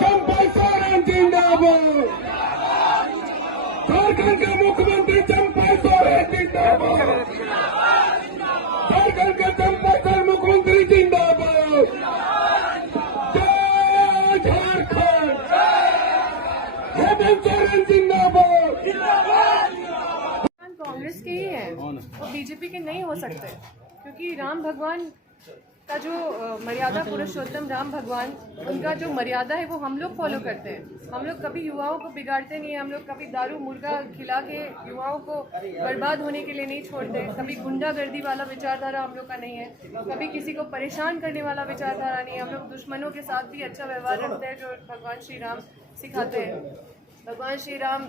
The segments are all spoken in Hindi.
चंपा सोरेन जिंदाबाद। झारखंड के मुख्यमंत्री चंपा सोरेन जिंदाबाद। झारखंड के चंपा सोरेन मुख्यमंत्री जिंदाबाद। जय झारखंड। हेमंत सोरेन जिंदाबाद। कांग्रेस के ही हैं, वो बीजेपी के नहीं हो सकते, क्योंकि राम भगवान का जो मर्यादा पुरुषोत्तम राम भगवान, उनका जो मर्यादा है वो हम लोग फॉलो करते हैं। हम लोग कभी युवाओं को बिगाड़ते नहीं है, हम लोग कभी दारू मुर्गा खिला के युवाओं को बर्बाद होने के लिए नहीं छोड़ते, कभी गुंडागर्दी वाला विचारधारा हम लोग का नहीं है, कभी किसी को परेशान करने वाला विचारधारा नहीं है। हम लोग दुश्मनों के साथ भी अच्छा व्यवहार रखते हैं, जो भगवान श्री राम सिखाते हैं। भगवान श्री राम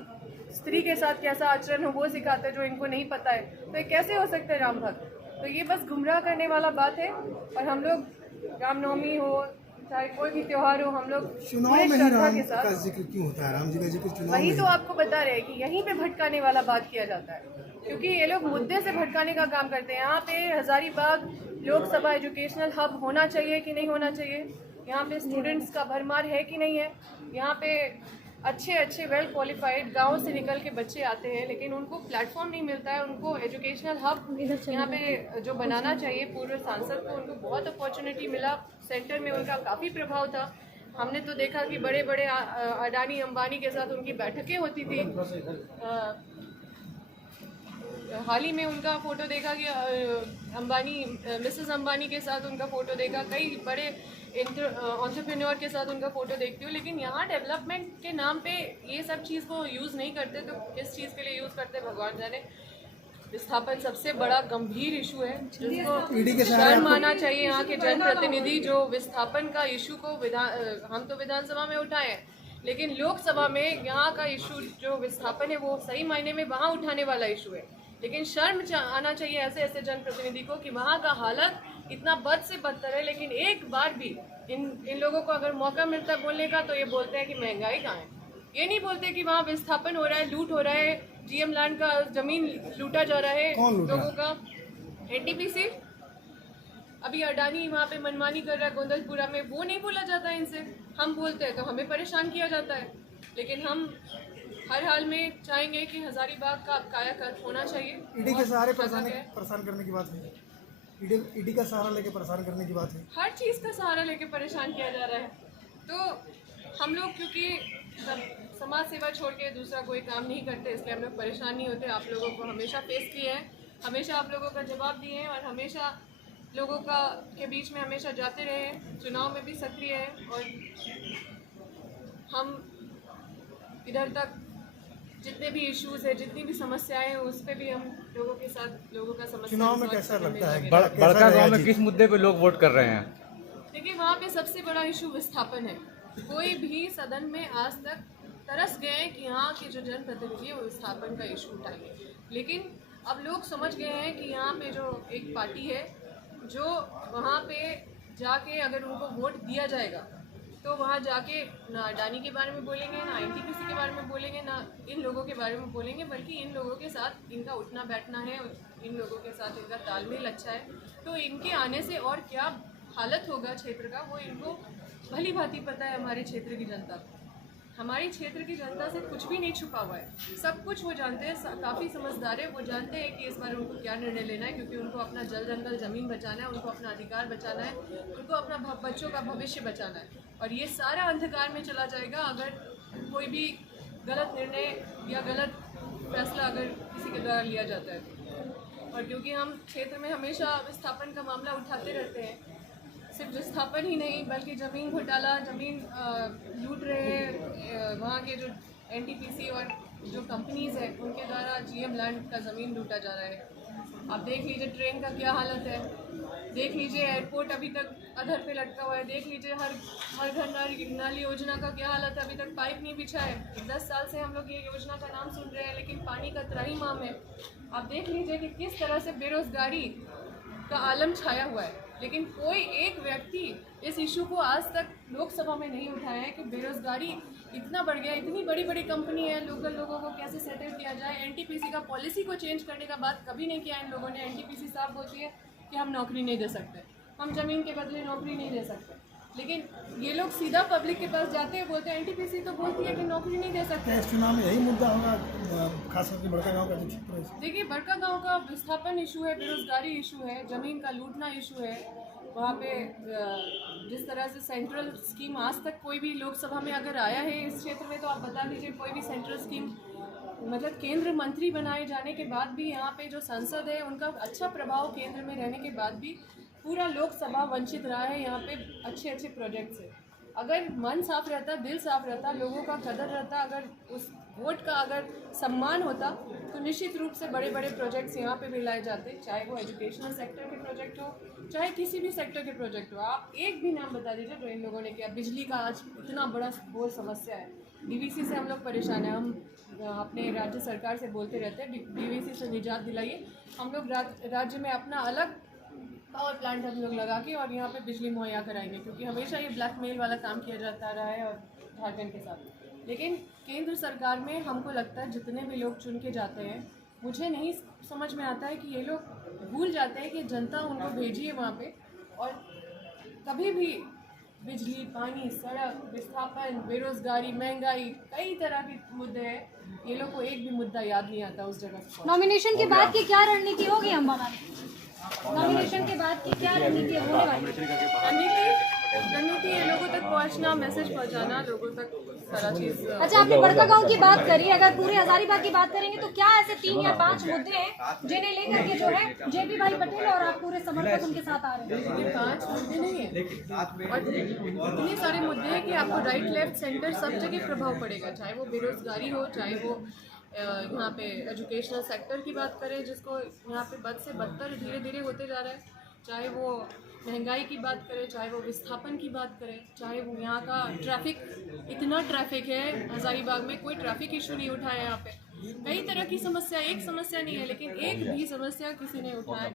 स्त्री के साथ कैसा आचरण हो वो सिखाते हैं, जो इनको नहीं पता है। तो ये कैसे हो सकते हैं राम भक्त? तो ये बस गुमराह करने वाला बात है। और हम लोग रामनवमी हो चाहे कोई भी त्योहार हो, हम लोग चुनाव में ही राम का जिक्र क्यों होता है? राम जी का जिक्र चुनाव वही में तो आपको बता रहे हैं कि यहीं पे भटकाने वाला बात किया जाता है, क्योंकि ये लोग मुद्दे से भटकाने का काम करते हैं। यहाँ पे हजारीबाग लोकसभा एजुकेशनल हब होना चाहिए कि नहीं होना चाहिए? यहाँ पे स्टूडेंट्स का भरमार है कि नहीं है? यहाँ पे अच्छे अच्छे वेल क्वालिफाइड गाँव से निकल के बच्चे आते हैं, लेकिन उनको प्लेटफॉर्म नहीं मिलता है। उनको एजुकेशनल हब यहाँ पे जो बनाना चाहिए, पूर्व सांसद को उनको बहुत अपॉर्चुनिटी मिला, सेंटर में उनका काफ़ी प्रभाव था। हमने तो देखा कि बड़े बड़े अडानी अंबानी के साथ उनकी बैठकें होती थी। हाल ही में उनका फोटो देखा कि अंबानी मिसेस अंबानी के साथ उनका फोटो देखा, कई बड़े एंटरप्रेन्योर के साथ उनका फोटो देखती हूँ। लेकिन यहाँ डेवलपमेंट के नाम पे ये सब चीज़ को यूज़ नहीं करते, तो किस चीज़ के लिए यूज़ करते भगवान जाने। विस्थापन सबसे बड़ा गंभीर इशू है, जिसको शर्म आना चाहिए यहाँ के जनप्रतिनिधि जो विस्थापन का इशू को हम तो विधानसभा में उठाए हैं, लेकिन लोकसभा में यहाँ का इशू जो विस्थापन है वो सही मायने में वहाँ उठाने वाला इशू है। लेकिन शर्म आना चाहिए ऐसे ऐसे जनप्रतिनिधि को कि वहाँ का हालत इतना बद से बदतर है, लेकिन एक बार भी इन लोगों को अगर मौका मिलता है बोलने का तो ये बोलते हैं कि महंगाई कहाँ है। ये नहीं बोलते कि वहाँ विस्थापन हो रहा है, लूट हो रहा है, जीएम लैंड का जमीन लूटा जा रहा है लोगों का। एनटीपीसी अभी अडानी वहाँ पे मनमानी कर रहा है गोंदलपुरा में, वो नहीं बोला जाता है इनसे। हम बोलते हैं तो हमें परेशान किया जाता है। लेकिन हम हर हाल में चाहेंगे कि हजारीबाग का कायाकल्प होना चाहिए। ईडी के सहारे परेशान करने की बात है। ईडी का सहारा लेके परेशान करने की बात है। हर चीज़ का सहारा लेके परेशान किया जा रहा है। तो हम लोग क्योंकि समाज सेवा छोड़ के दूसरा कोई काम नहीं करते, इसलिए हम लोग परेशान नहीं होते। आप लोगों को हमेशा फेस किए हैं, हमेशा आप लोगों का जवाब दिए हैं, और हमेशा लोगों का के बीच में हमेशा जाते रहे हैं, चुनाव में भी सक्रिय हैं। और हम इधर तक जितने भी इश्यूज है, जितनी भी समस्याएं हैं, उस पर भी हम लोगों के साथ लोगों का समस्या चुनाव में कैसा लगता है? बड़का गांव में किस मुद्दे पे लोग वोट कर रहे हैं? देखिए, वहाँ पे सबसे बड़ा इशू विस्थापन है। कोई भी सदन में आज तक तरस गए हैं कि यहाँ के जो जनप्रतिनिधि है वो विस्थापन का इशू उठाएंगे, लेकिन अब लोग समझ गए हैं कि यहाँ पे जो एक पार्टी है जो वहाँ पे जाके अगर उनको वोट दिया जाएगा तो वहाँ जाके ना अडानी के बारे में बोलेंगे, ना एनटीपीसी के बारे में बोलेंगे, ना इन लोगों के बारे में बोलेंगे, बल्कि इन लोगों के साथ इनका उठना बैठना है, इन लोगों के साथ इनका तालमेल अच्छा है। तो इनके आने से और क्या हालत होगा क्षेत्र का, वो इनको भली भांति पता है। हमारे क्षेत्र की जनता को, हमारी क्षेत्र की जनता से कुछ भी नहीं छुपा हुआ है, सब कुछ वो जानते हैं, काफ़ी समझदार है। वो जानते हैं कि इस बार उनको क्या निर्णय लेना है, क्योंकि उनको अपना जल जंगल ज़मीन बचाना है, उनको अपना अधिकार बचाना है, उनको अपना बच्चों का भविष्य बचाना है। और ये सारा अंधकार में चला जाएगा अगर कोई भी गलत निर्णय या गलत फैसला अगर किसी के द्वारा लिया जाता है। और क्योंकि हम क्षेत्र में हमेशा विस्थापन का मामला उठाते रहते हैं, सिर्फ विस्थापन ही नहीं बल्कि ज़मीन घोटाला, ज़मीन लूट रहे हैं वहाँ के जो एनटीपीसी और जो कंपनीज़ हैं उनके द्वारा जीएम लैंड का ज़मीन लूटा जा रहा है। आप देख लीजिए ट्रेन का क्या हालत है, देख लीजिए एयरपोर्ट अभी तक अधर पे लटका हुआ है, देख लीजिए हर घर नल योजना का क्या हालत है, अभी तक पाइप नहीं बिछा है। 10 साल से हम लोग ये योजना का नाम सुन रहे हैं, लेकिन पानी का त्राहिमाम है। आप देख लीजिए कि किस तरह से बेरोजगारी का आलम छाया हुआ है, लेकिन कोई एक व्यक्ति इस इशू को आज तक लोकसभा में नहीं उठाया है कि बेरोजगारी इतना बढ़ गया, इतनी बड़ी बड़ी कंपनी है, लोकल लोगों को कैसे सेटल किया जाए। एनटीपीसी का पॉलिसी को चेंज करने का बात कभी नहीं किया इन लोगों ने। एनटीपीसी साफ बोलती है कि हम नौकरी नहीं दे सकते, हम ज़मीन के बदले नौकरी नहीं दे सकते। लेकिन ये लोग सीधा पब्लिक के पास जाते हैं, बोलते हैं एनटीपीसी तो बोलती है कि नौकरी नहीं दे सकते। क्या इस चुनाव में यही मुद्दा होगा, खास करके बड़का गांव का जो क्षेत्र है? देखिए, बड़का गांव का विस्थापन इशू है, बेरोजगारी इशू है, जमीन का लूटना इशू है। वहाँ पे जिस तरह से सेंट्रल स्कीम आज तक कोई भी लोकसभा में अगर आया है इस क्षेत्र में, तो आप बता दीजिए कोई भी सेंट्रल स्कीम, मतलब केंद्र मंत्री बनाए जाने के बाद भी यहाँ पे जो सांसद है उनका अच्छा प्रभाव केंद्र में रहने के बाद भी पूरा लोकसभा वंचित रहा है यहाँ पे अच्छे अच्छे प्रोजेक्ट से। अगर मन साफ रहता, दिल साफ रहता, लोगों का कदर रहता, अगर उस वोट का अगर सम्मान होता, तो निश्चित रूप से बड़े बड़े प्रोजेक्ट्स यहाँ पे भी लाए जाते, चाहे वो एजुकेशनल सेक्टर के प्रोजेक्ट हो, चाहे किसी भी सेक्टर के प्रोजेक्ट हो। आप एक भी नाम बता दीजिए जो इन लोगों ने किया। बिजली का आज इतना बड़ा घोर समस्या है, डीवीसी से हम लोग परेशान हैं। हम अपने राज्य सरकार से बोलते रहते हैं डीवीसी से निजात दिलाइए, हम लोग राज्य में अपना अलग पावर प्लांट हम लोग लगा के और यहाँ पे बिजली मुहैया कराएंगे, क्योंकि हमेशा ये ब्लैकमेल वाला काम किया जाता रहा है और झारखंड के साथ। लेकिन केंद्र सरकार में हमको लगता है जितने भी लोग चुन के जाते हैं, मुझे नहीं समझ में आता है कि ये लोग भूल जाते हैं कि जनता उनको भेजी है वहाँ पे, और कभी भी बिजली, पानी, सड़क, विस्थापन, बेरोजगारी, महंगाई, कई तरह के मुद्दे हैं, ये लोग को एक भी मुद्दा याद नहीं आता उस जगह। नॉमिनेशन के बाद की क्या रणनीति होगी अम्बाला में? नॉमिनेशन के बाद की क्या रणनीति होने वाली? रणनीति ये लोगों तक पहुंचना, मैसेज पहुंचाना, लोगों तक सारा चीज। अच्छा, आपने बड़का गांव की बात करी, अगर पूरे हजारीबाग की बात करेंगे तो क्या ऐसे 3 या 5 मुद्दे हैं जिन्हें लेकर के जो है जेपी भाई पटेल और आप पूरे समर्थक उनके साथ आ रहे हैं? ये 5 मुद्दे नहीं है, और इतने सारे मुद्दे हैं कि आपको राइट, लेफ्ट, सेंटर सब जगह प्रभाव पड़ेगा, चाहे वो बेरोजगारी हो, चाहे वो यहाँ पे एजुकेशनल सेक्टर की बात करें जिसको यहाँ पे बद से बदतर धीरे धीरे होते जा रहा है, चाहे वो महंगाई की बात करें, चाहे वो विस्थापन की बात करें, चाहे वो यहाँ का ट्रैफिक, इतना ट्रैफिक है हजारीबाग में, कोई ट्रैफिक इशू नहीं उठाया यहाँ पे। कई तरह की समस्या, एक समस्या नहीं है, लेकिन एक भी समस्या किसी ने उठाया